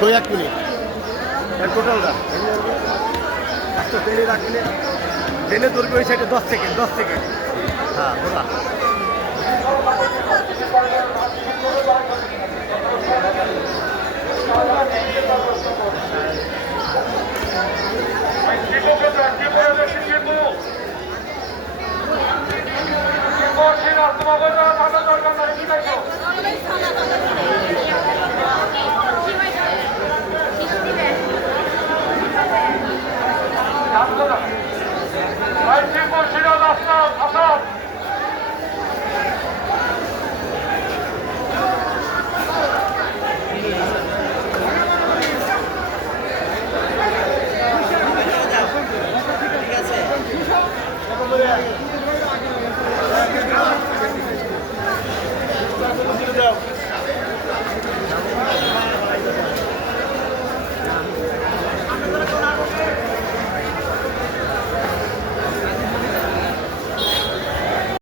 1 minute টোটালটা আচ্ছা ট্রেনে রাখলে ট্রেনে ধরবে ওই সাইডে 10 সেকেন্ড হ্যাঁ ওরা